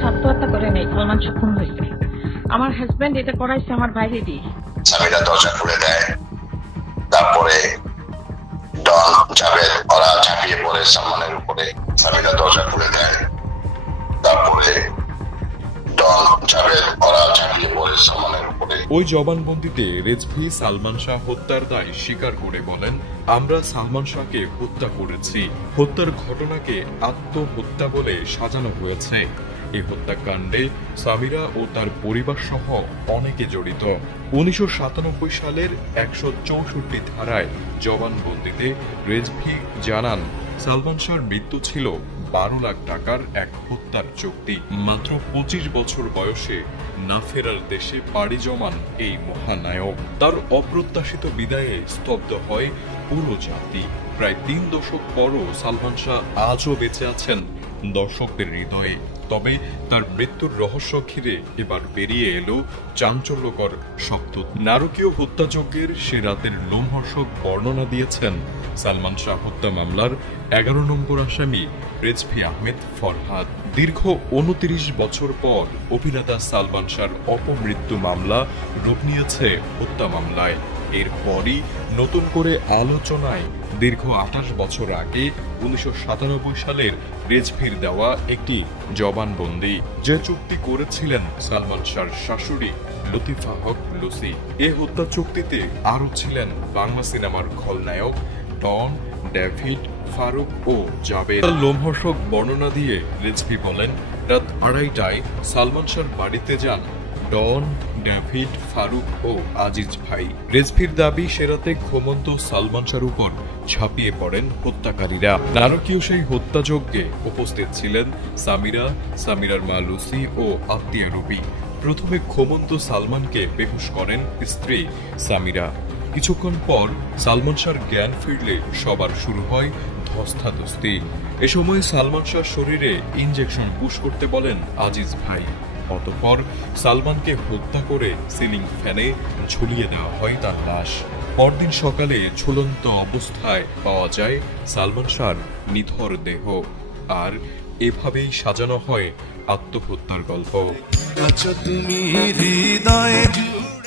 শাহ আত্মহত্যা করে নেই, সালমান শাহ খুন হয়েছে। আমার হাজবেন্ড এটা করাইছে আমার বাইরে দিয়ে। সামিরা দরজা খুলে দেয়, তারপরে ডন জাভেদ ওরা ঝাঁপিয়ে পড়ে সালমানের উপরে। সামিরা দরজা খুলে দেয়, তারপরে ডন জাভেদ ওরা ঝাঁপিয়ে পড়ে সালমানের উপরে। ওই জবানবন্দিতে রেজভি সালমান শাহ হত্যার দায় স্বীকার করে বলেন, আমরা সালমান শাহকে হত্যা করেছি। হত্যার ঘটনাকে আত্মহত্যা বলে সাজানো হয়েছে। এই হত্যাকাণ্ডে সামিরা ও তার পরিবার সহ অনেকে জড়িত। 1997 সালের 164 ধারায় জবানবন্দিতে রেজভি জানান, সালমান শাহর মৃত্যু ছিল 12 লাখ টাকার এক হত্যার চুক্তি। মাত্র 25 বছর বয়সে না ফেরার দেশে পাড়ি জমান এই মহানায়ক। তার অপ্রত্যাশিত বিদায়ে স্তব্ধ হয় পুরো জাতি। প্রায় 3 দশক পরও সালমান শাহ আজও বেঁচে আছেন দর্শকদের হৃদয়ে। তবে তার মৃত্যুর রহস্য ঘিরে এবার বেরিয়ে এলো চাঞ্চল্যকর শব্দ। নারকীয় হত্যাযজ্ঞের সে রাতের লোমহর্ষক বর্ণনা দিয়েছেন সালমান শাহ হত্যা মামলার 11 নম্বর আসামি রেজভি আহমেদ ফরহাদ। দীর্ঘ 29 বছর পর অভিনেতা সালমান শাহর অপমৃত্যু মামলা রূপ নিয়েছে হত্যা মামলায়। এরপরই নতুন করে আলোচনায় দীর্ঘ 28 বছর আগে 1997 সালের রেজভির দেওয়া একটি জবানবন্দি, যে চুক্তি করেছিলেন সালমান শাহর শাশুড়ি লতিফা হক লুসি। এ হত্যা চুক্তিতে আরও ছিলেন বাংলা সিনেমার খলনায়ক ডন, ডেভিড, ফারুক ও জাবেদ। লোমহর্ষক বর্ণনা দিয়ে রেজভি বলেন, রাত 2:30টায় সালমান শাহর বাড়িতে যান ডন, ডেভিড, ফারুক ও আজিজ ভাই। রেজভির দাবি, সে রাতে ঘুমন্ত সালমান শাহর উপর ঝাঁপিয়ে পড়েন হত্যাকারীরা। নারকীয় সেই হত্যাযজ্ঞে উপস্থিত ছিলেন সামিরা, সামিরার মা লুসি ও আত্মীয়া রুবি। প্রথমে ঘুমন্ত সালমানকে বেহুশ করেন স্ত্রী সামিরা। কিছুক্ষণ পর সালমান শাহর জ্ঞান ফিরলে সবার শুরু হয় ধস্তাধস্তি। এ সময় সালমান শাহর শরীরে ইনজেকশন পুশ করতে বলেন আজিজ ভাই। অতঃপর সালমানকে হত্যা করে সিলিং ফ্যানে ঝুলিয়ে দেওয়া হয় তার লাশ। পরদিন সকালে ঝুলন্ত অবস্থায় পাওয়া যায় সালমান শাহর নিথর দেহ। আর এভাবেই সাজানো হয় আত্মহত্যার গল্প। তুমি হৃদয়ে